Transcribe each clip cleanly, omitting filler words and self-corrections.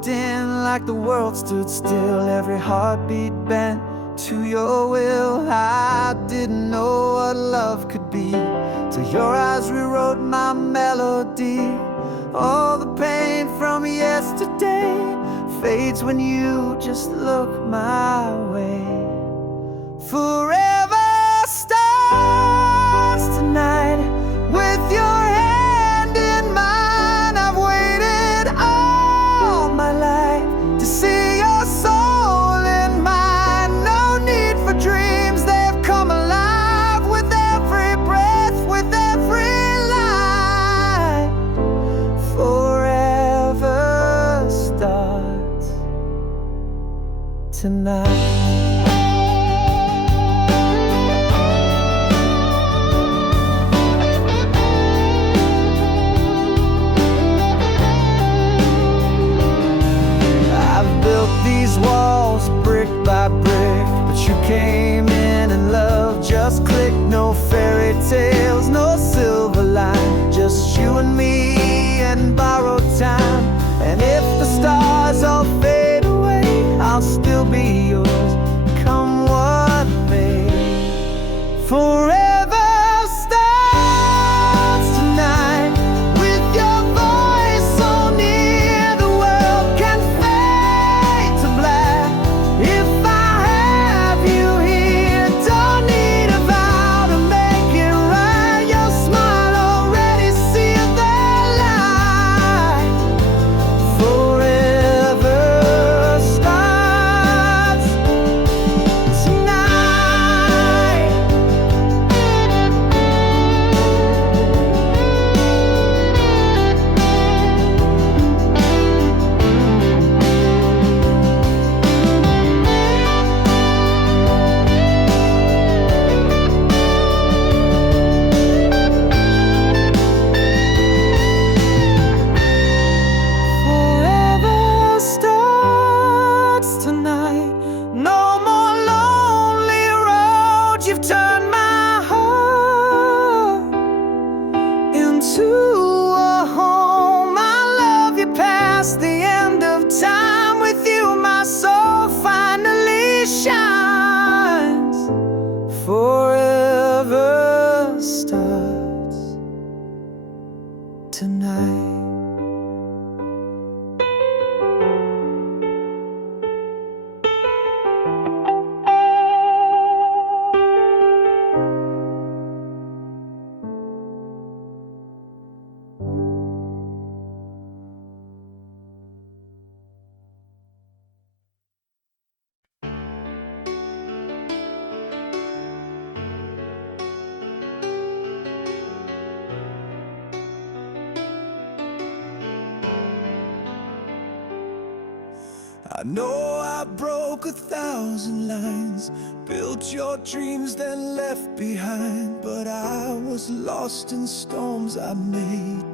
walked in like the world stood still, every heartbeat bent to your will. I didn't know what love could be, till your eyes rewrote my melody. All the pain from yesterday fades when you just look my way. Forever starts tonight with your hand in mine. I've waited all my life to see your soul in mine. No need for dreams, they've come alive with every breath, with every line. Forever starts tonight. These walls brick by brick, but you came in and love just clicked. No fairy tales, no silver line, just you and me and borrowed time. And if the stars all fade away, I'll still be yours, come what may. Forever starts tonight with your voice so near. The world can fade to black if I have you here. Don't need a vow to make it right. Your smile already sealed the light. Forever starts tonight. Forever starts tonight. No more lonely roads. You've turned my heart into a home. I love you past the end of time. With you my soul finally shines. Forever starts tonight. I know I broke 1,000 lines, built your dreams then left behind. But I was lost in storms I made,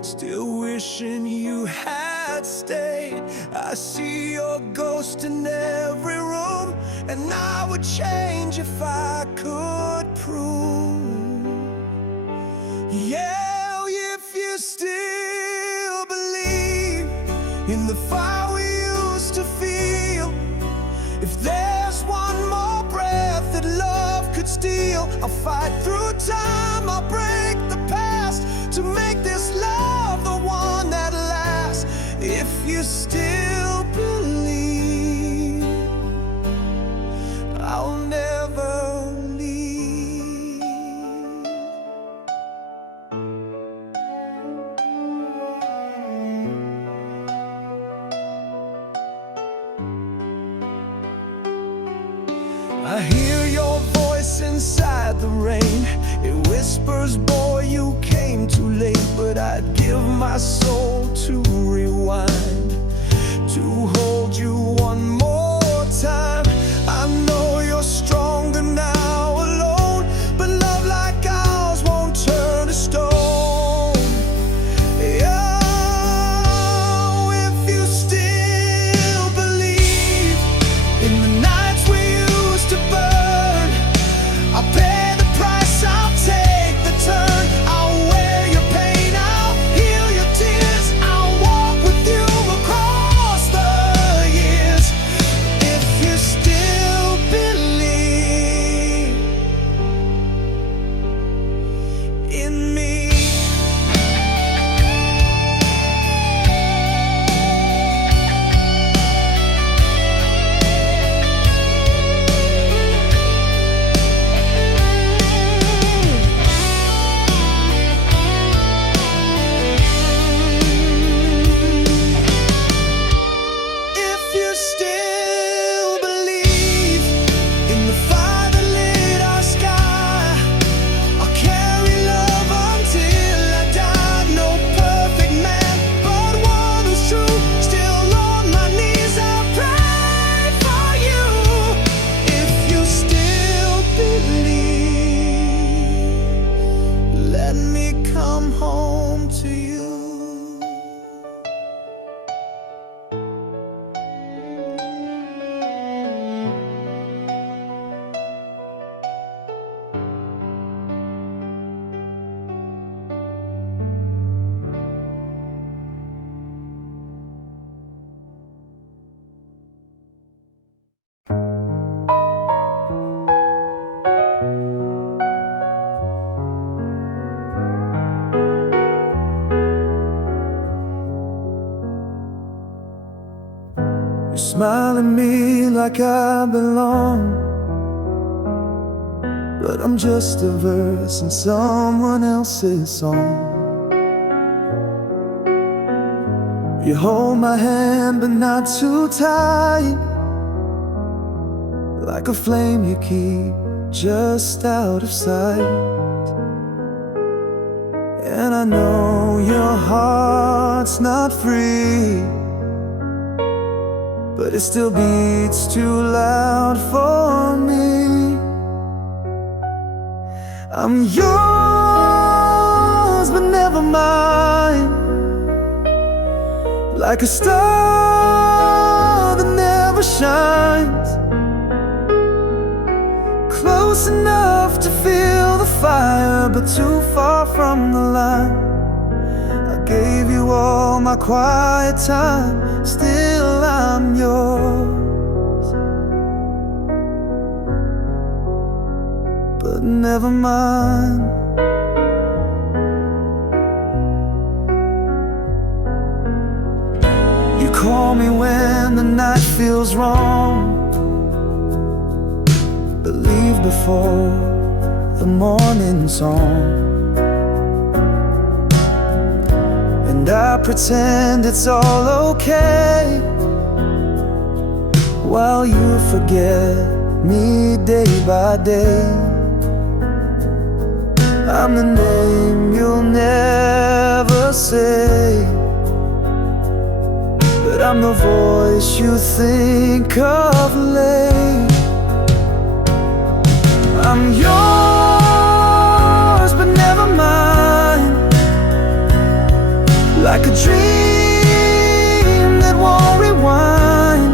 still wishing you had stayed. I see your ghost in every room, and I would change if I could prove. Yeah, if you still believe in the fire we used to feel, if there's one more breath that love could steal, I'll fight through time, I'll break the past to make this love the one that lasts. If you still believe, I'll never leave. I hear your voice inside the rain. It whispers, boy, you came too late. But I'd give my soul to rewind, to hold you one more time. I know you're stronger now alone, but love like ours won't turn to stone. Oh, if you still believe in the nights we used to burn, I'll pay the price, I'll take the turn. I'll wear your pain, I'll heal your tears. I'll walk with you across the You smile at me like I belong, but I'm just a verse in someone else's song. You hold my hand but not too tight, like a flame you keep just out of sight. And I know your heart's not free, but it still beats too loud for me. I'm yours but never mine, like a star that never shines, close enough to feel the fire, but too far from the line. I gave you all my quiet time, still I'm yours, but never mine. You call me when the night feels wrong, but leave before the morning song. And I pretend it's all okay, while you forget me day by day. I'm the name you'll never say, but I'm the voice you think of late. I'm yours but never mine, like a dream that won't rewind.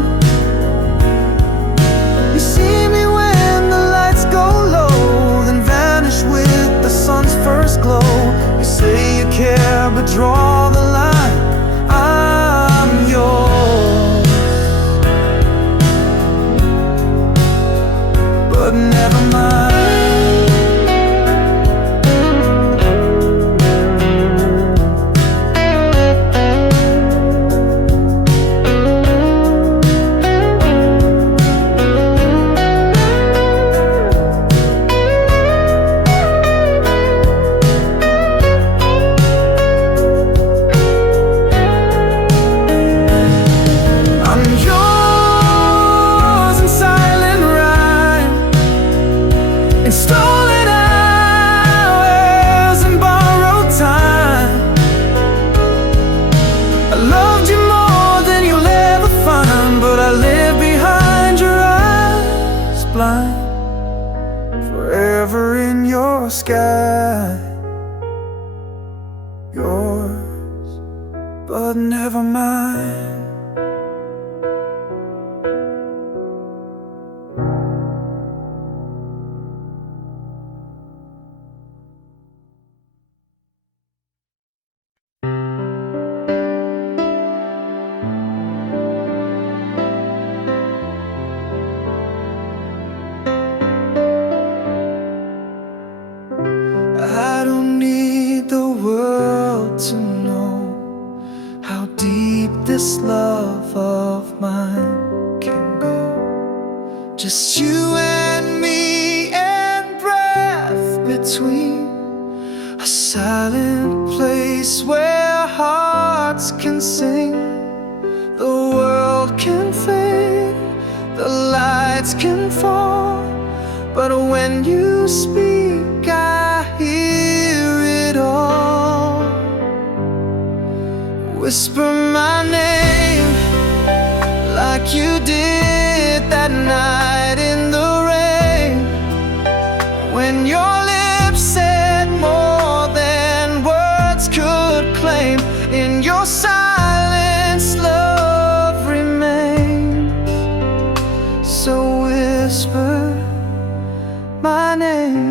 You see me when the lights go low, then vanish with the sun's first glow. You say you care but draw the line. I'm yours, but never mind. Stolen hours and borrowed time. I loved you more than you'll ever find, but I live behind your eyes, blind, forever in your sky. Yours, but never mine. I don't need the world to know how deep this love of mine can go. Just you and me and breath between, a silent place where hearts can sing. The world can fade, the lights can fall, but when you speak I hear it all. Whisper my name like you did that night in the rain, when your lips said more than words could claim. In your silence love remains, so whisper my name.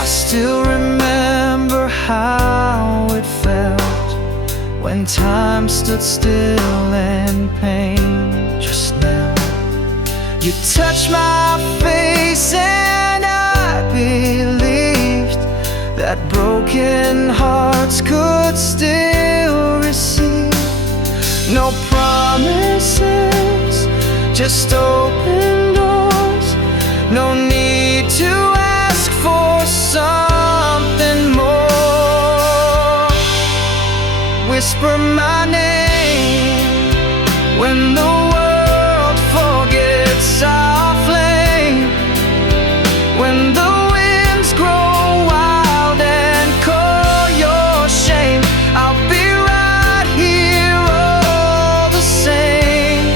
I still remember how it felt when time stood still and pain just knelt. You touched my face and that broken hearts could still receive. No promises, just open doors. No need to ask for something more. Whisper my name when the world forgets our flame. When the winds grow wild and call your shame, I'll be right here all the same.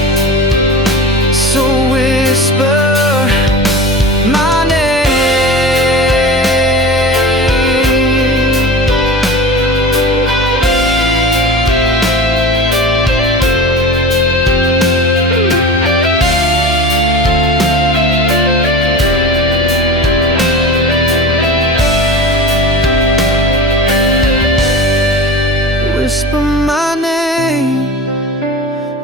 So whisper my name. Whisper my name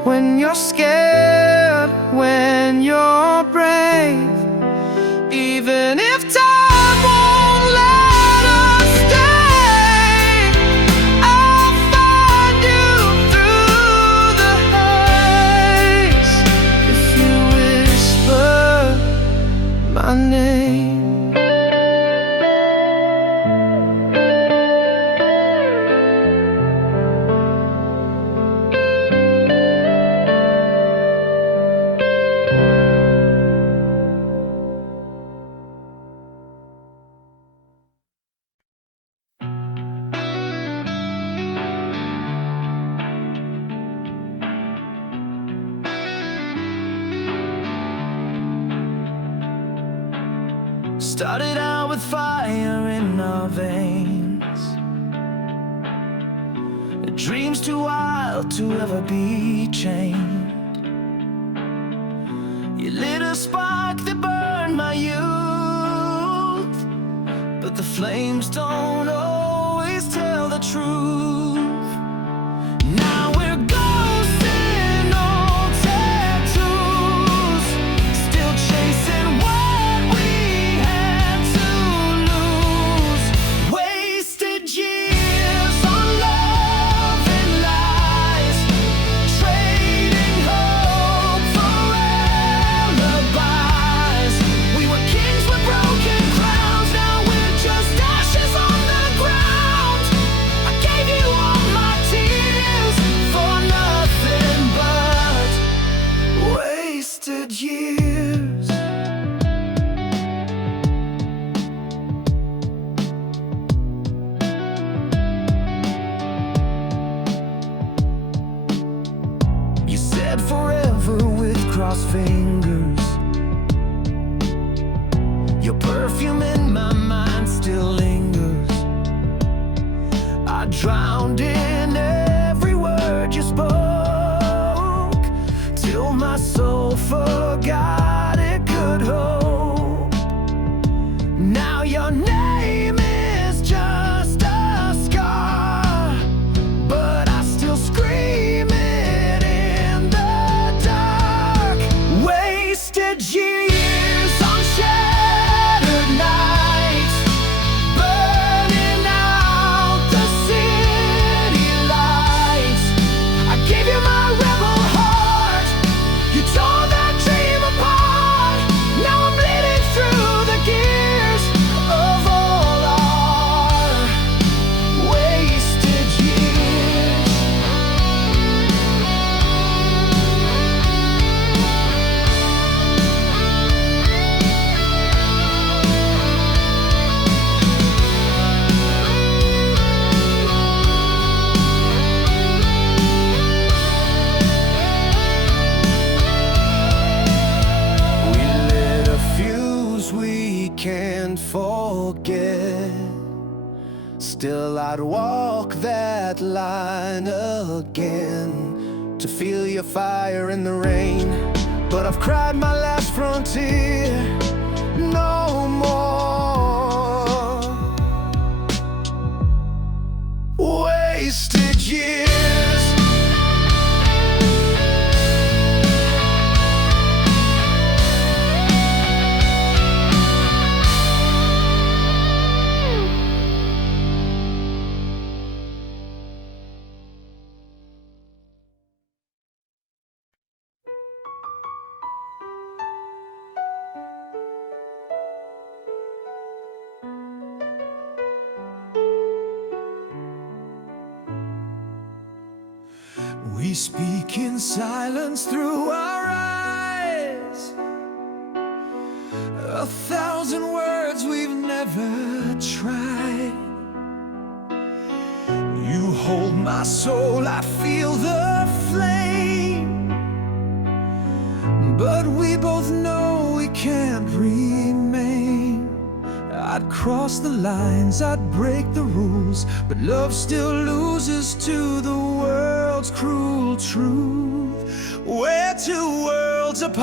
when you're scared, when you're brave. Even if time won't let us stay, I'll find you through the haze. If you whisper my name. Started out with fire in our veins, dreams too wild to ever be chained. You lit a spark that burned my youth, but the flames don't always tell the truth. Now we're ghosts in old tattoos, still chasing what we had to lose. Wasted years on love and lies, trading hope for alibis. We were kings with broken crowns, now we're just ashes on the ground. I gave you all my tears for nothing but wasted years. You said forever with crossed fingers. Your perfume in my mind still lingers. I drowned in every word you spoke, till my soul forgot it could hope. Now your name is just a scar, but I still scream it in the dark. Wasted years on shattered nights, burning out the city lights. I gave you my rebel heart, you tore that dream apart. Now I'm bleeding through the gears of all our wasted years. We lit a fuse we can't forget. Still I'd walk that line again, to feel your fire in the rain. But I've cried my last frontier, no more. Wasted years. We speak in silence through our eyes, 1,000 words we've never tried. You hold my soul, I feel the flame, but we both know we can't remain. I'd cross the lines, I'd break the rules, but love still loses to the world's cruel truth. We're two worlds apart,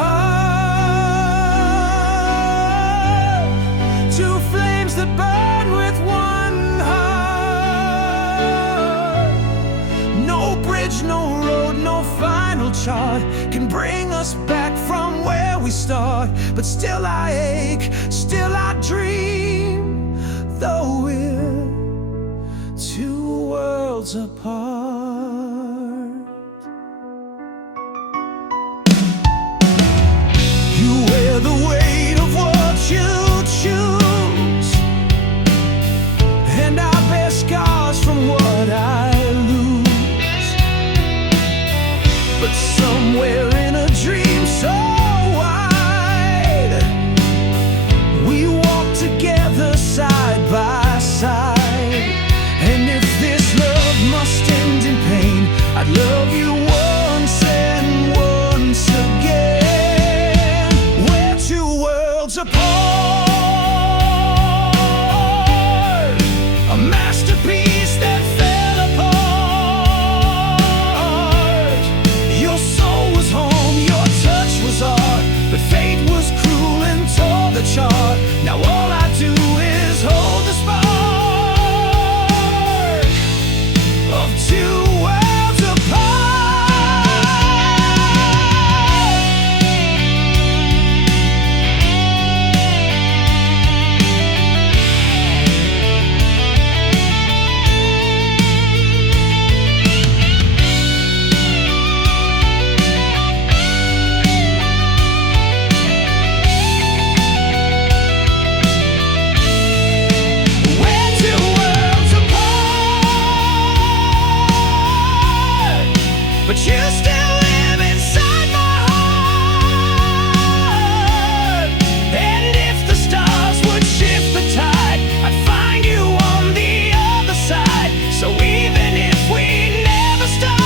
two flames that burn with one heart. No bridge, no road, no final chart can bring us back from where we start. But still I ache, still I dream, though we're two worlds apart. You wear the weight of what you choose, and I bear scars from what I lose. But somewhere in a dream so wide, we walk together side by side. And if this love must end in pain, I'd love you once and once again. We're two worlds apart, a masterpiece that fell apart. Your soul was home, your touch was art, but fate was cruel and tore the chart. Now all I do is hold the spark of two worlds but you still live inside my heart. And if the stars would shift the tide, I'd find you on the other side. So even if we never start,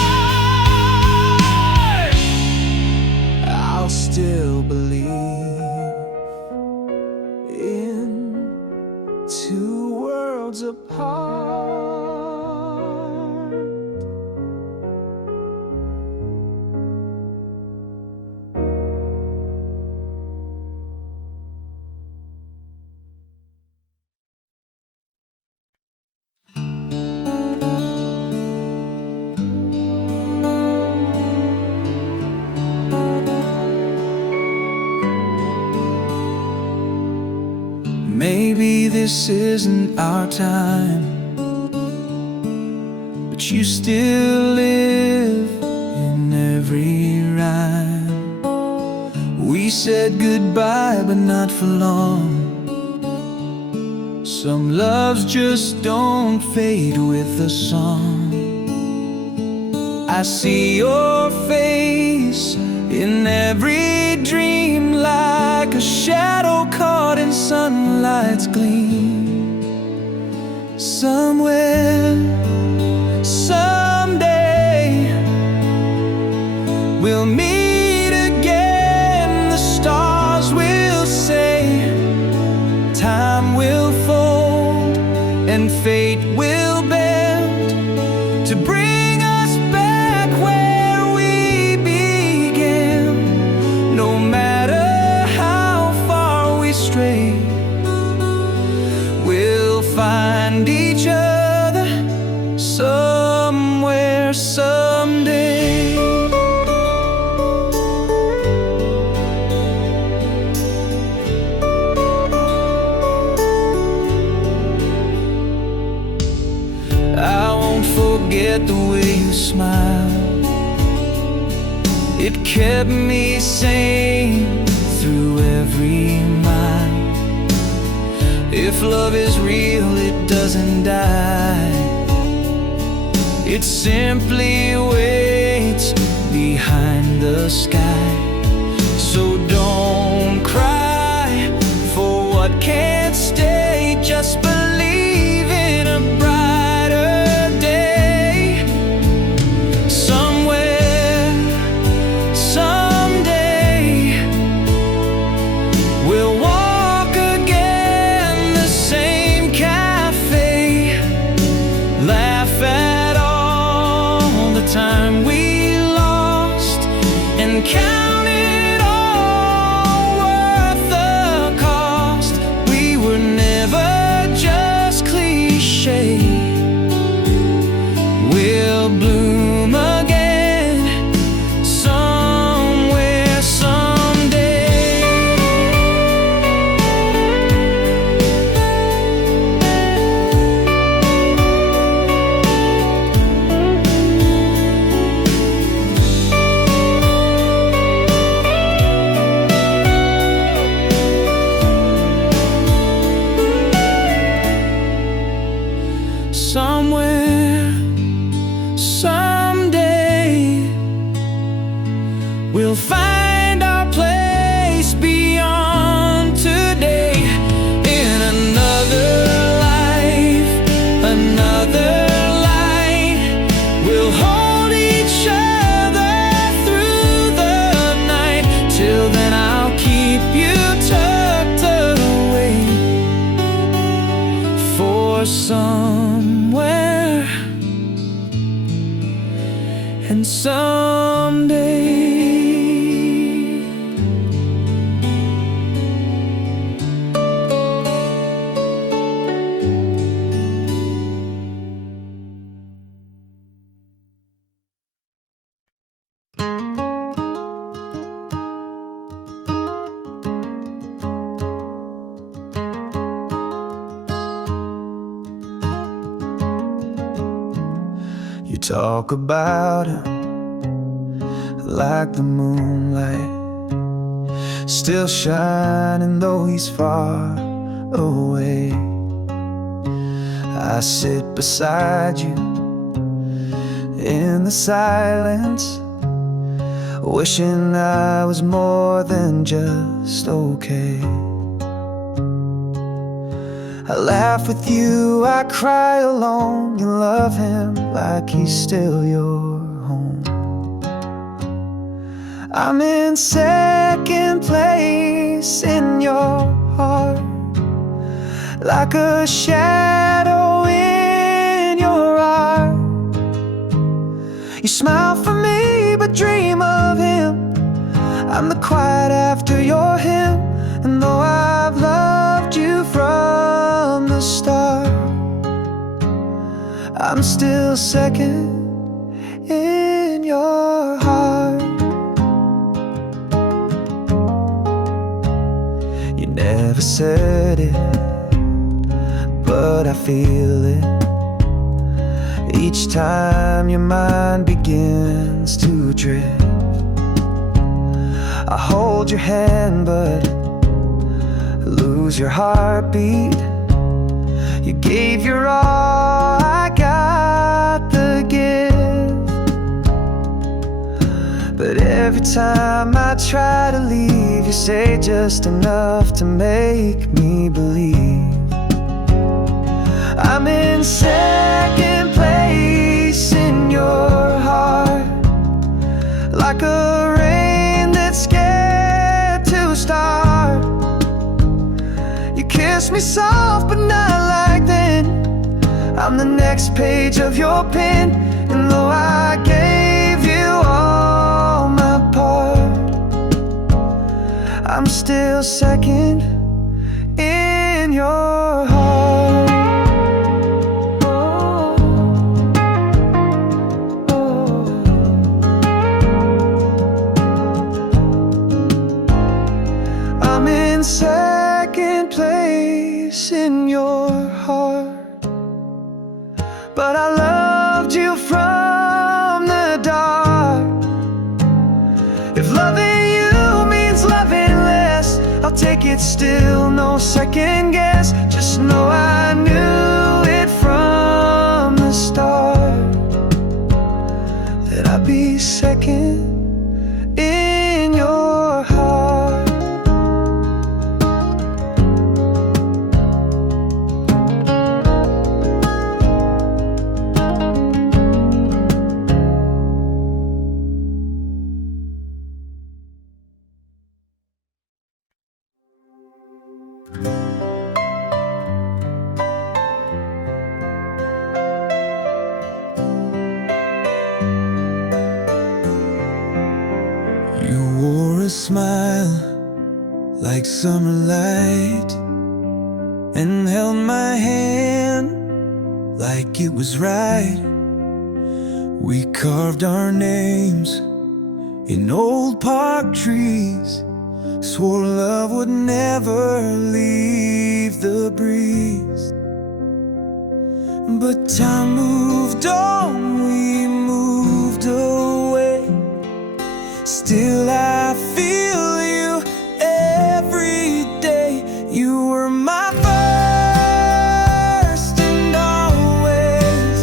I'll still believe in two worlds apart. Maybe this isn't our time, but you still live in every rhyme. We said goodbye, but not for long. Some loves just don't fade with the song. I see your face in every dream, like a shadow caught in sunlight's gleam. Somewhere, someday, we'll meet again. The stars will say, time will fold and fate will bend to bring us back where we began. No matter how far we stray, we'll find each other somewhere someday. I won't forget the way you smiled. It kept me sane through every mile. If love is real, it doesn't die. It simply waits behind the sky. So don't cry for what can't stay, just believe in a brighter day. Somewhere, someday, we'll walk again the same cafe, laugh at all the time we lost, and count it all worth the cost. We were never just cliche. We'll bloom again somewhere, someday. Somewhere, someday, we'll find our place beyond today. In another life, another light, we'll hold each other through the night. Till then I'll keep you tucked away for somewhere and someday. You talk about him like the moonlight, still shining though he's far away. I sit beside you in the silence, wishing I was more than just okay. I laugh with you, I cry alone. You love him like he's still your home. I'm in second place in your heart, like a shadow in your eye. You smile for me, but dream of him. I'm the quiet after your hymn. And though I've loved you from the start, I'm still second in your heart. You never said it, but I feel it each time your mind begins to drift. I hold your hand but lose your heartbeat. You gave your all, I got the gift. But every time I try to leave, you say just enough to make me believe. I'm in second place in your heart, like a rain that's scared to start. You kiss me soft but not like then. I'm the next page of your pen. And though I gave you all my part, I'm still second in your heart. I'm in second place in your heart, but I loved you from the dark. If loving you means loving less, I'll take it still, no second guess. Just know I knew it from the start, that I'd be second smile like summer light, and held my hand like it was right. We carved our names in old park trees, swore love would never leave the breeze. But time moved on, we moved away. Still I feel you every day. You were my first and always,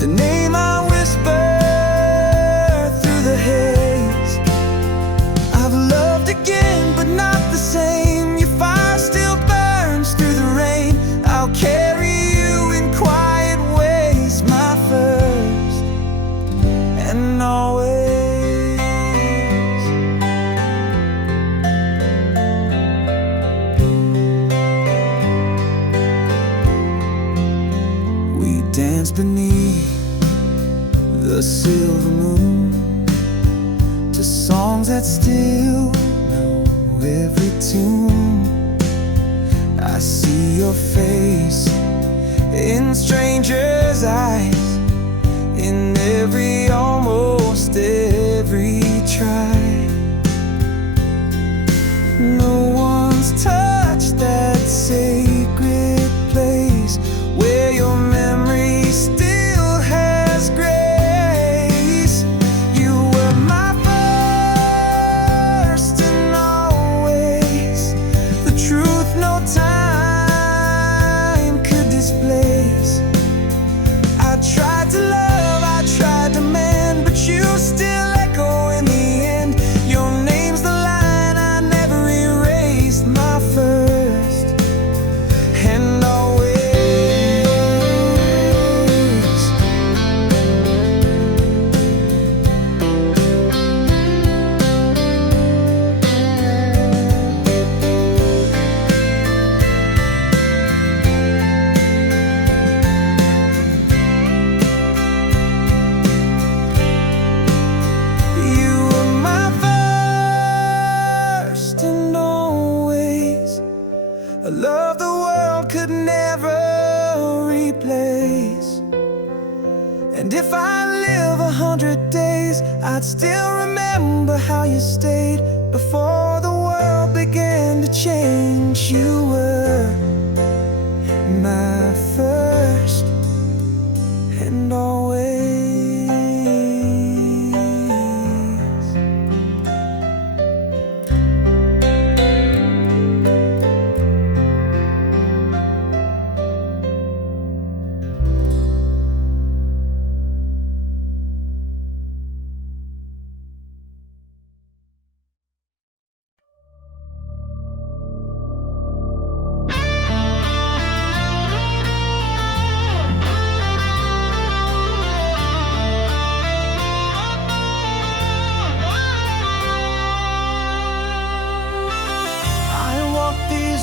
the name I whisper through the haze. I've loved again, but not the same. Your fire still burns through the rain. I'll carry you in quiet ways, my first and always. We danced beneath the silver moon to songs that still know every tune. I see your face in strangers' eyes, in every, almost every try. No one's touched that sacred place where your memory still has grace. You were my first and always, the truth no time could displace. I tried to love, I tried to mend, but you still echo in the end. Your name's the line I never erased, my first and always. You were my first and always, a love the world could never replace. And if I live 100 days, I'd still remember how you stayed before the world began to change. You were my first and always.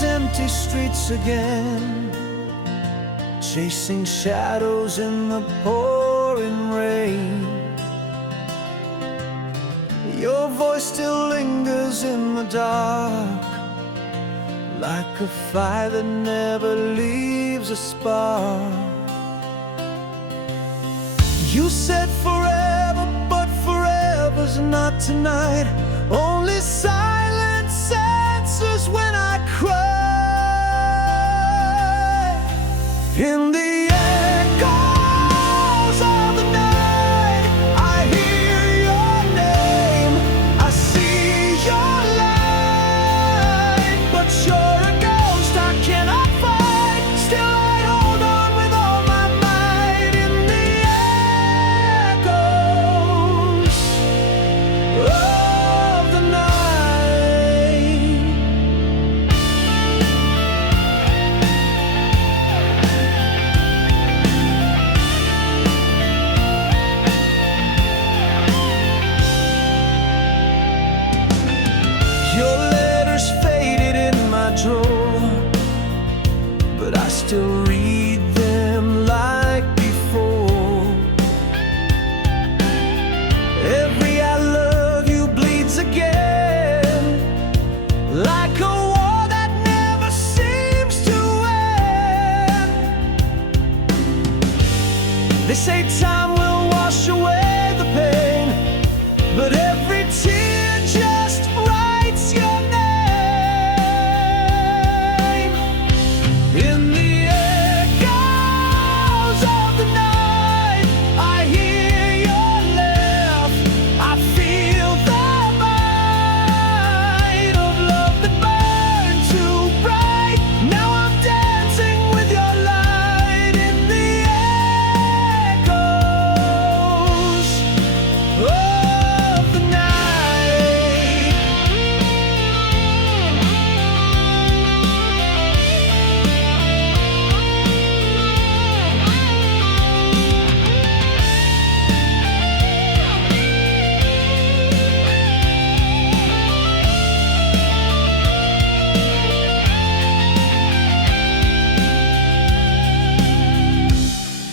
Empty streets again, chasing shadows in the pouring rain. Your voice still lingers in the dark, like a fire that never leaves a spark. You said forever, but forever's not tonight. Only silence answers when I cry. In the echoes of the night, I hear your name, I see your light. But you're a ghost I cannot fight, still I hold on with all my might. In the echoes of the night. Your letters faded in my drawer, but I still read them like before. Every I love you bleeds again, They say time will wash away the pain, but every tear just writes your name. In the echoes of the night, I hear your laugh. I feel the might of love that burned too bright. Now I'm dancing with your light in the echoes of the night.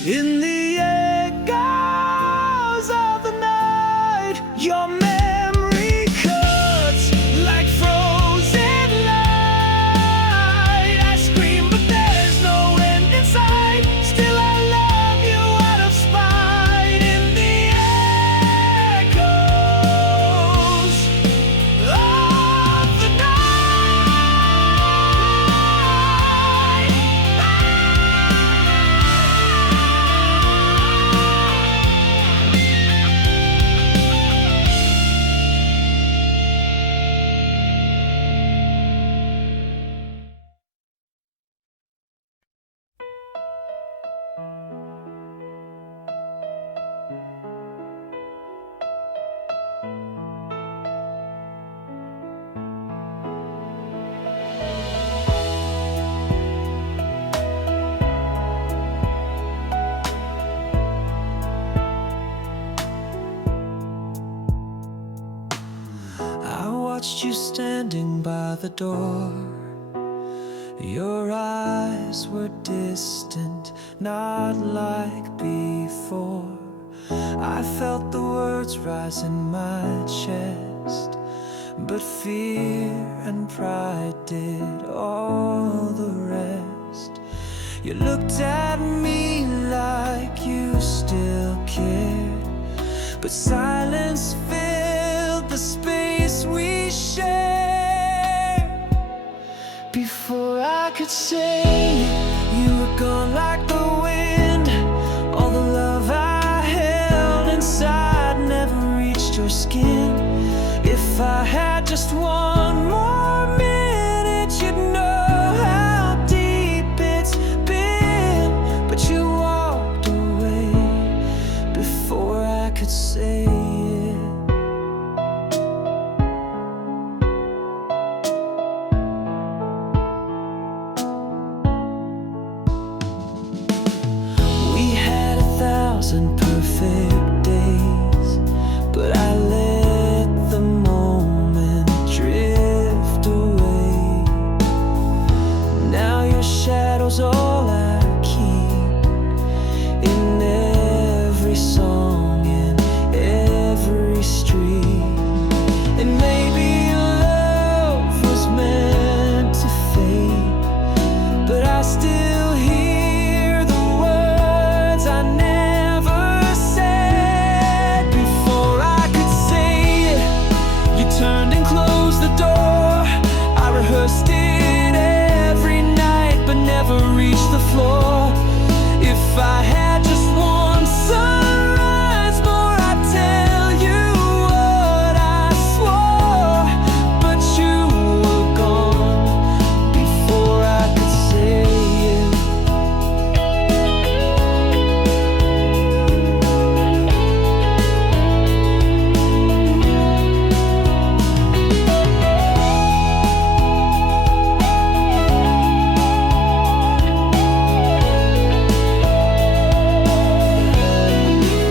In the echoes of the night, your memory cuts like frozen light. I scream, but there's no end in sight. Still I love you out of spite. In the echoes of the I watched you standing by the door. Your eyes were distant, not like before. I felt the words rise in my chest, but fear and pride did all the rest. You looked at me like you still cared, but silence filled the space we shared. Before I could say it, you were gone like the wind. All the love I held inside never reached your skin. If I had just one more minute, you'd know how deep it's been. But you walked away before I could say it. We had 1,000 perfect days, but I let the moment drift away. Now your shadow's all I keep, in every song, in every street. And maybe love was meant to fade, but I still hear the words I never said. Before I could say it, you turned and closed the door. I rehearsed it every night, but never reached the floor. If I had just one sunrise more, I'd tell you what I swore. But you were gone before I could say it.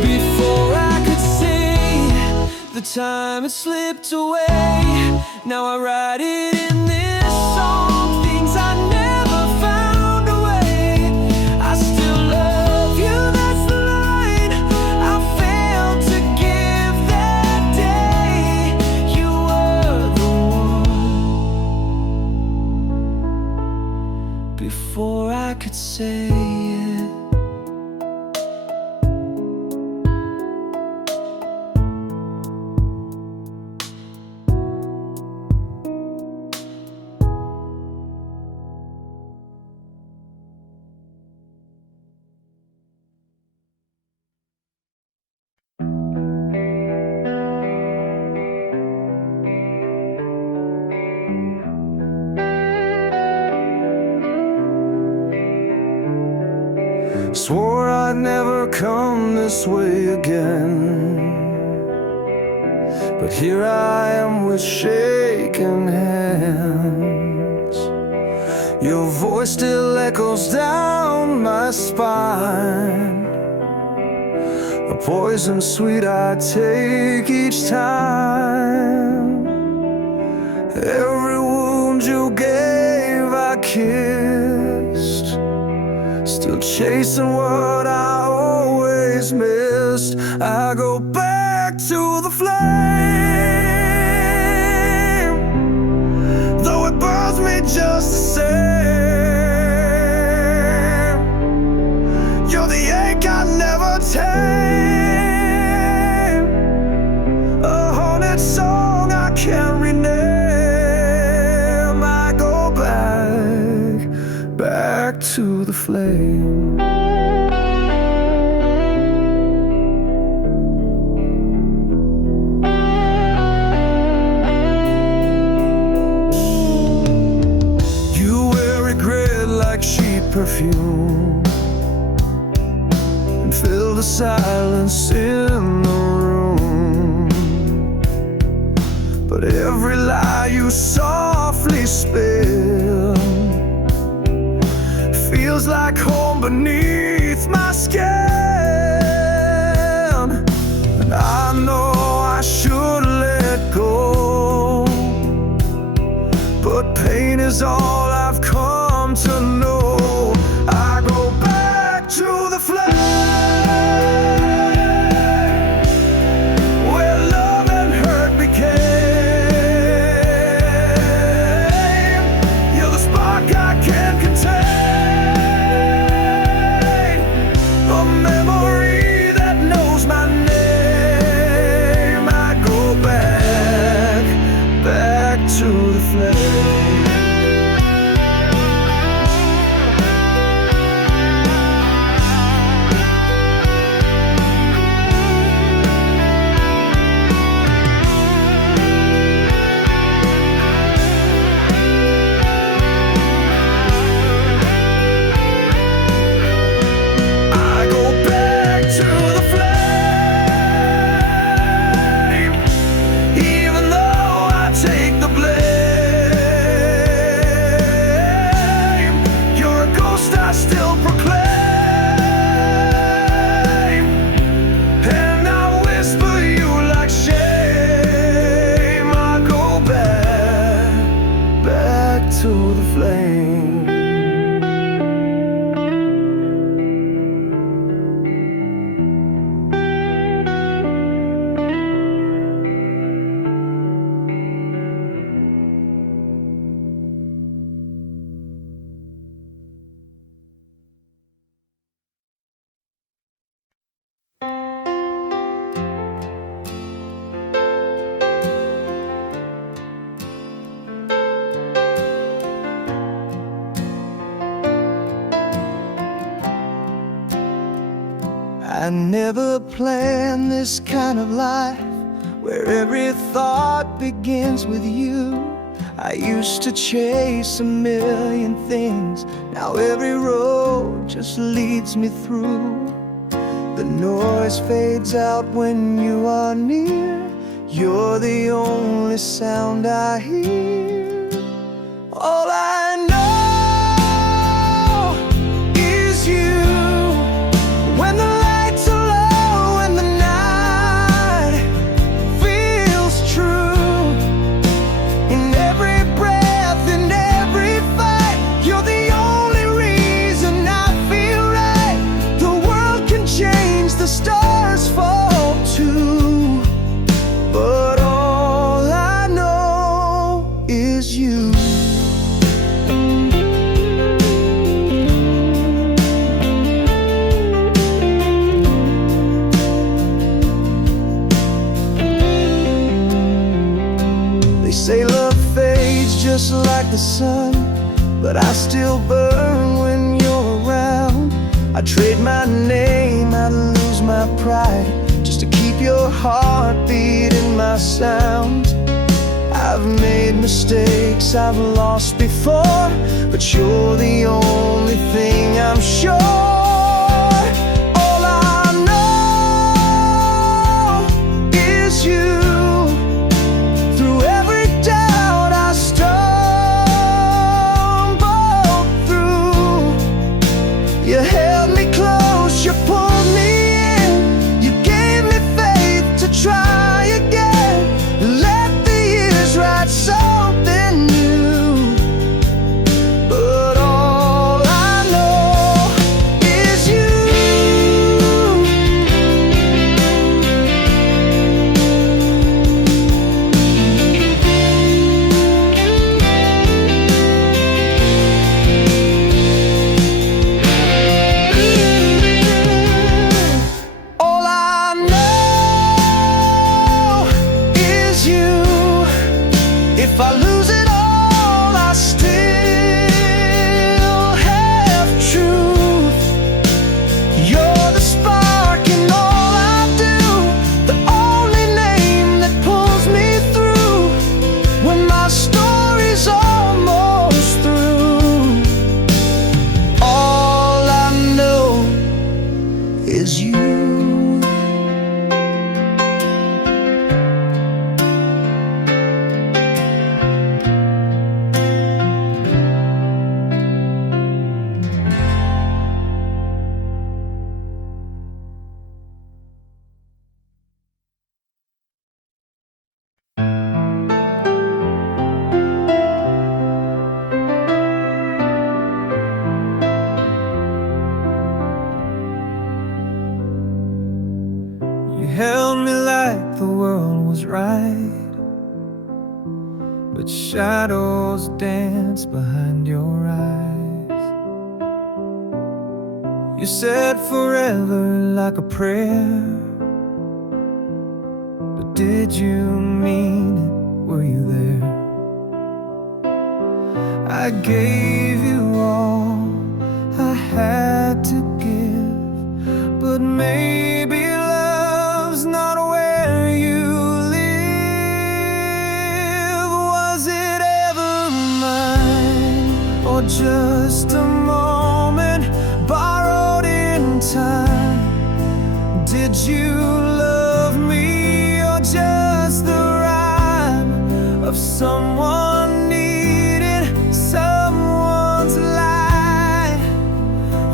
Before I could say it, the time had slipped away. Now I write it in this song, things I never found a way. I still love you, that's the line I failed to give that day. You were the one before I could say it. Swore I'd never come this way again, but here I am with shaking hands. Your voice still echoes down my spine, a poison sweet I take each time. Every wound you gave I kissed, still chasing what I always missed. I go back to the flame, though it burns me just the same. You're the ache I never tame, a haunted song I can't rename. I go back to the flame. You wear regret like cheap perfume, and fill the silence in the room. But every lie you softly spill feels like home beneath my skin. And I know I should let go, but pain is all I've come to know. I go back to the flame, where love and hurt became. You're the spark I can't contain, a memory that knows my name. I go back to the flame. I still proclaim, and I whisper you like shame. I go back to the flame. I never planned this kind of life, where every thought begins with you. I used to chase a million things, now every road just leads me through. The noise fades out when you are near, you're the only sound I hear. All I know is you. When the lights are low and the night feels true, in every breath, in every fight, you're the only reason I feel right. The world can change, the stars fall too, but all I know is you. Say love fades just like the sun, but I still burn when you're around. I'd trade my name, I'd lose my pride, just to keep your heartbeat in my sound. I've made mistakes, I've lost before, but you're the only thing I'm sure like the world was right, but shadows dance behind your eyes. You said forever like a prayer, but did you mean it? Were you there? I gave you all I had to give, but maybe love's not where you live. Was it ever mine, or just a moment borrowed in time? Did you love me, or just the rhyme of someone needing someone's light?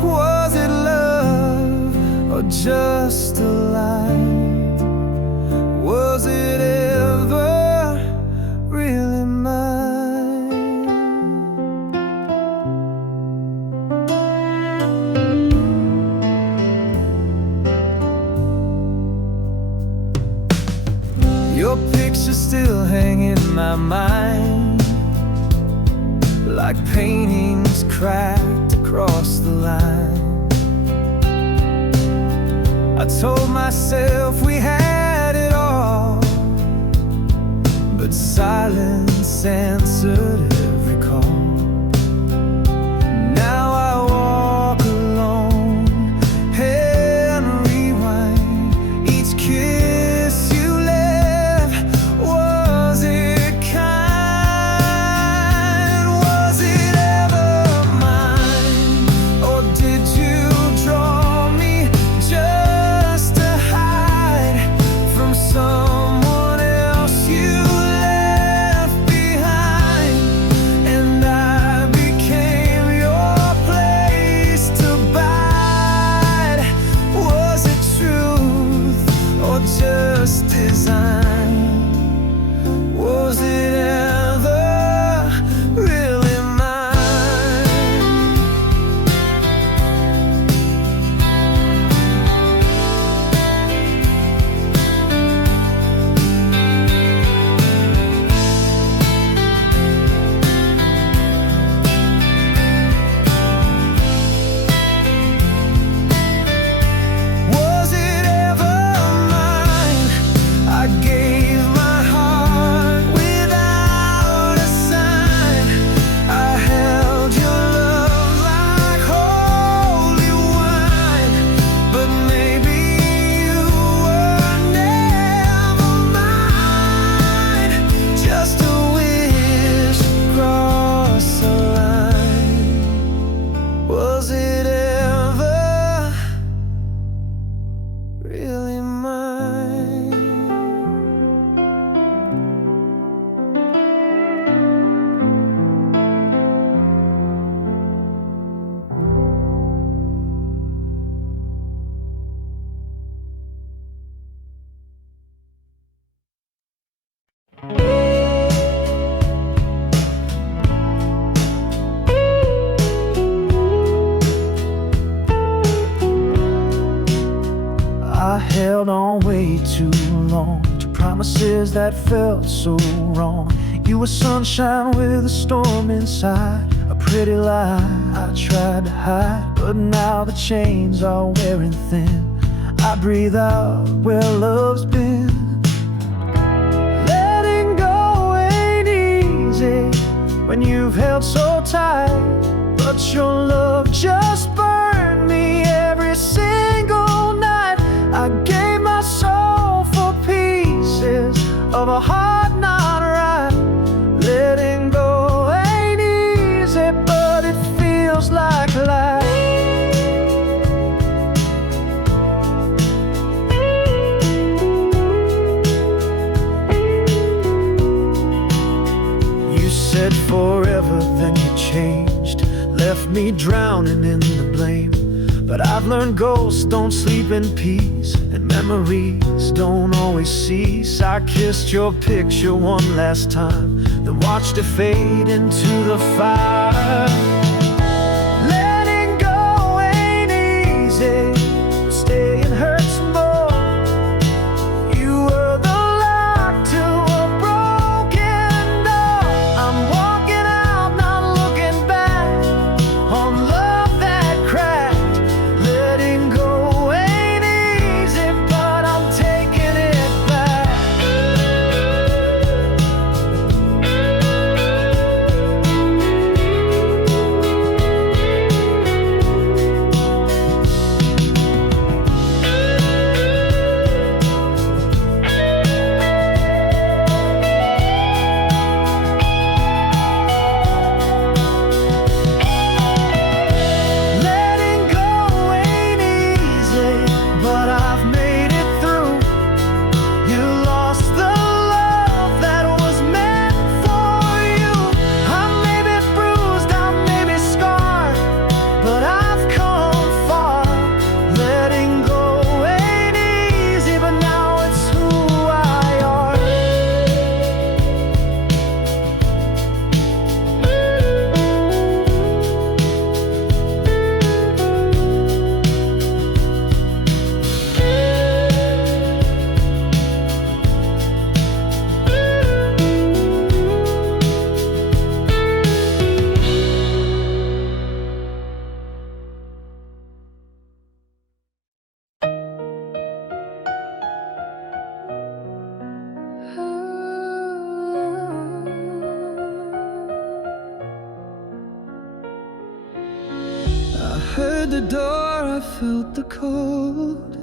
Was it love, or just a lie? Was it ever really mine? Your pictures still hang in my mind, like paintings cracked across the line. I told myself we had it all, but silence answered every call. Now I walk alone and rewind each kiss you left. Was it kind? Was it ever mine, or did you draw me just to hide from someone else you left behind? And I became your place to bide. Was it truth, or just design? Was it ever really mine? Was it ever mine? I gave my heart without a sign. I held your love like holy wine, but maybe you were never mine. Just a wish across a line. Was it ever really mine? I held on way too long to promises that felt so wrong. You were sunshine with a storm inside, a pretty lie I tried to hide. But now the chains are wearing thin. I breathe out where love's been. Letting go ain't easy when you've held so tight, but your love just burned me every single night. I gave my soul for pieces of a heart not right. Letting go ain't easy, but it feels like life. You said forever, then you changed, left me drowning in the blame. But I've learned ghosts don't sleep in peace, and memories don't always cease. I kissed your picture one last time, then watched it fade into the fire. Letting go ain't easy, but staying hurts more. You were the door, I felt the cold,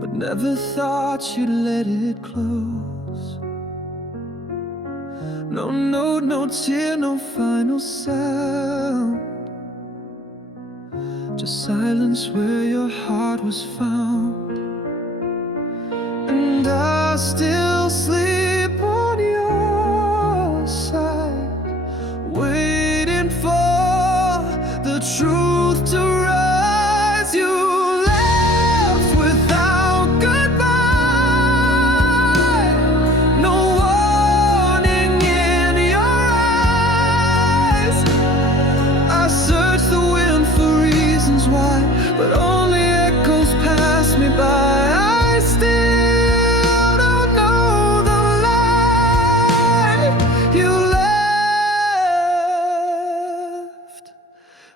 but never thought you'd let it close. No note, no tear, no final sound, just silence where your heart was found. And I still sleep on your side, waiting for the truth to rise. You left without goodbye, no warning in your eyes. I searched the wind for reasons why, but only echoes pass me by. I still don't know the lie. You left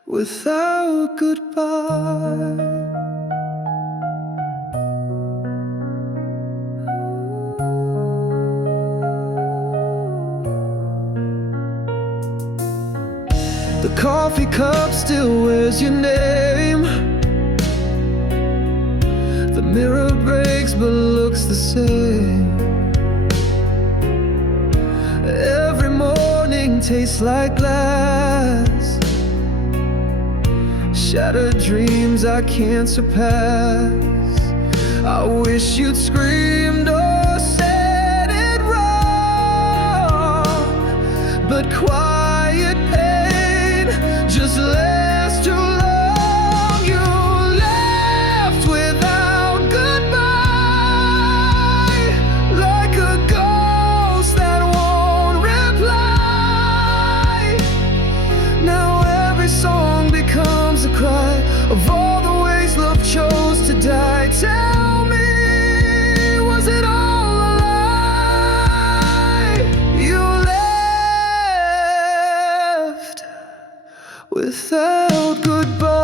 without goodbye. The coffee cup still wears your name. The mirror breaks but looks the same. Every morning tastes like glass, shattered dreams I can't surpass. I wish you'd screamed or said it wrong, but quiet pain just lasts too long. You left without goodbye, like a ghost that won't reply. Now every song becomes a cry of all the ways love chose to die. Tell me, was it all a lie? You left without goodbye.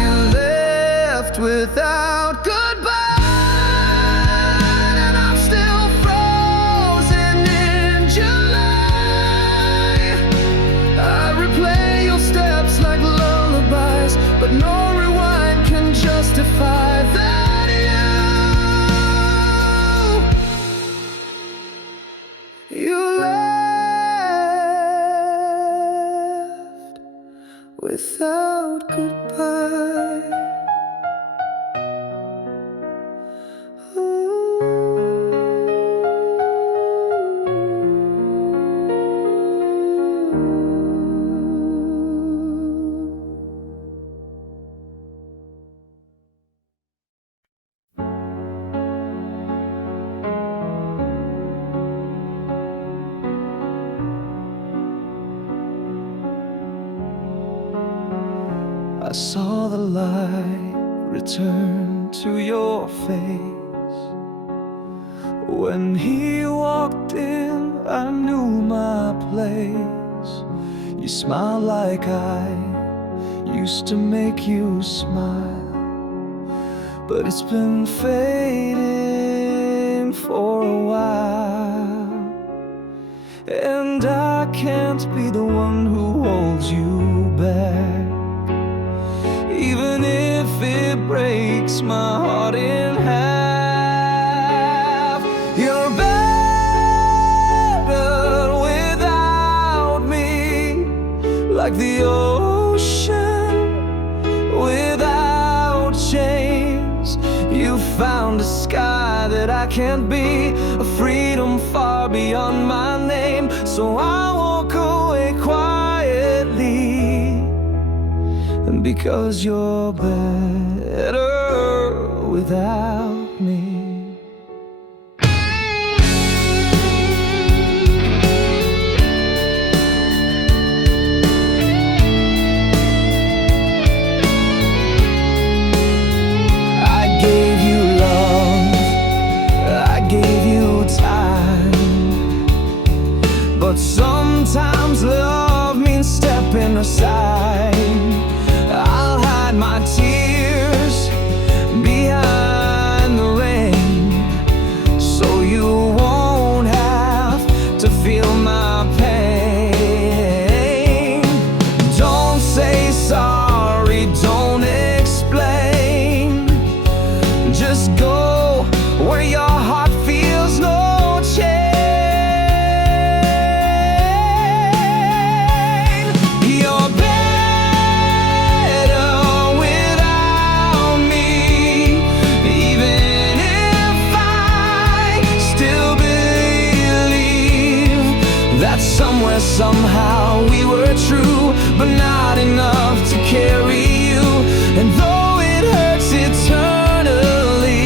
You left without goodbye, and I'm still frozen in July. I replay your steps like lullabies, but no rewind can justify that you left without goodbye. I saw the light return to your face. When he walked in, I knew my place. You smiled like I used to make you smile, but it's been fading for a while. And I can't be the one who holds you back, even if it breaks my heart in half. You're better without me, like the ocean without chains. You found a sky that I can't be, a freedom far beyond my name. So I walk away quietly, and because you're better without me. I gave you love, I gave you time. that somewhere, somehow we were true, but not enough to carry you. And though it hurts eternally,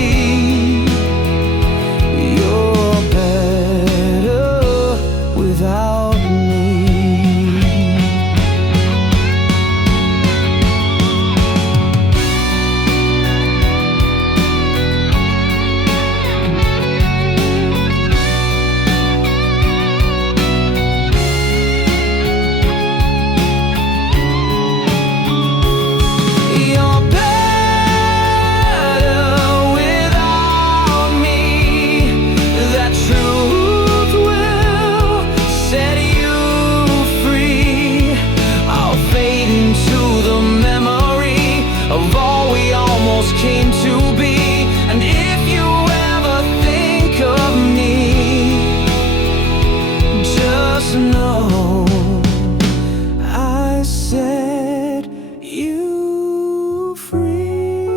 you're better without me. Came to be, and if you ever think of me, just know I set you free.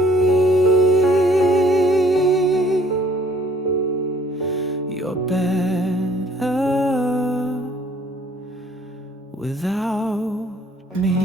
You're better without me.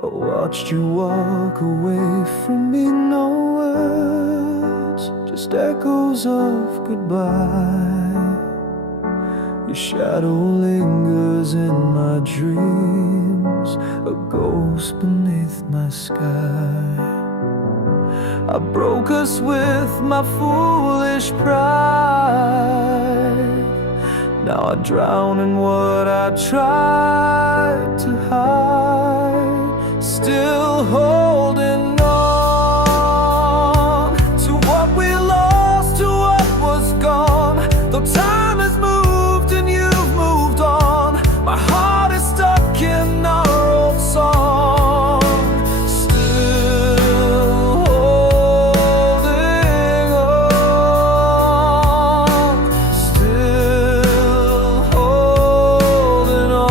I watched you walk away from me, no words, just echoes of goodbye. Your shadow lingers in my dreams, a ghost beneath my sky. I broke us with my foolish pride. Now I drown in what I tried to hide, still holding on to what we lost, to what was gone. Though time has moved and you've moved on, my heart is stuck in our old song, still holding on, still holding on.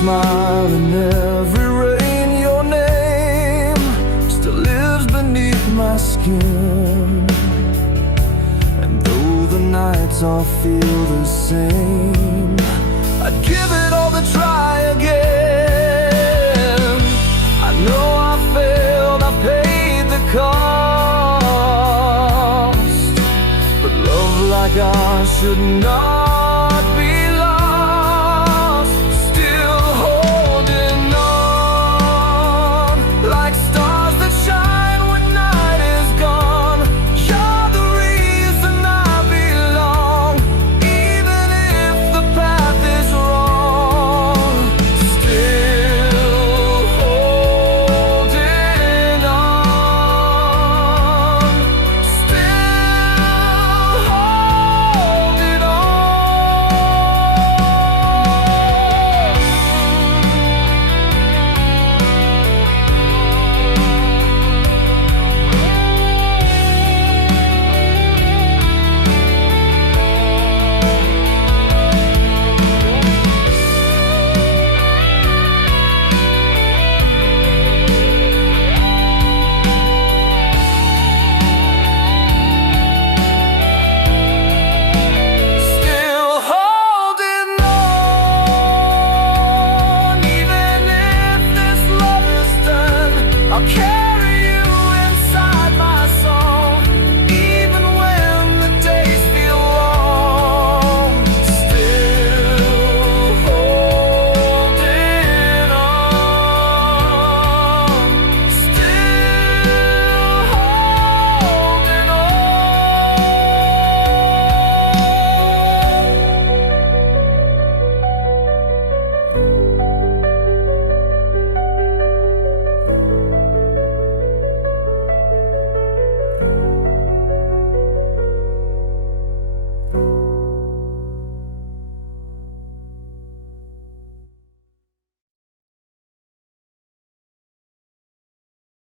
Smile in every rain, your name still lives beneath my skin. And though the nights all feel the same, I'd give it all to try again. I know I failed, I paid the cost, but love like ours should not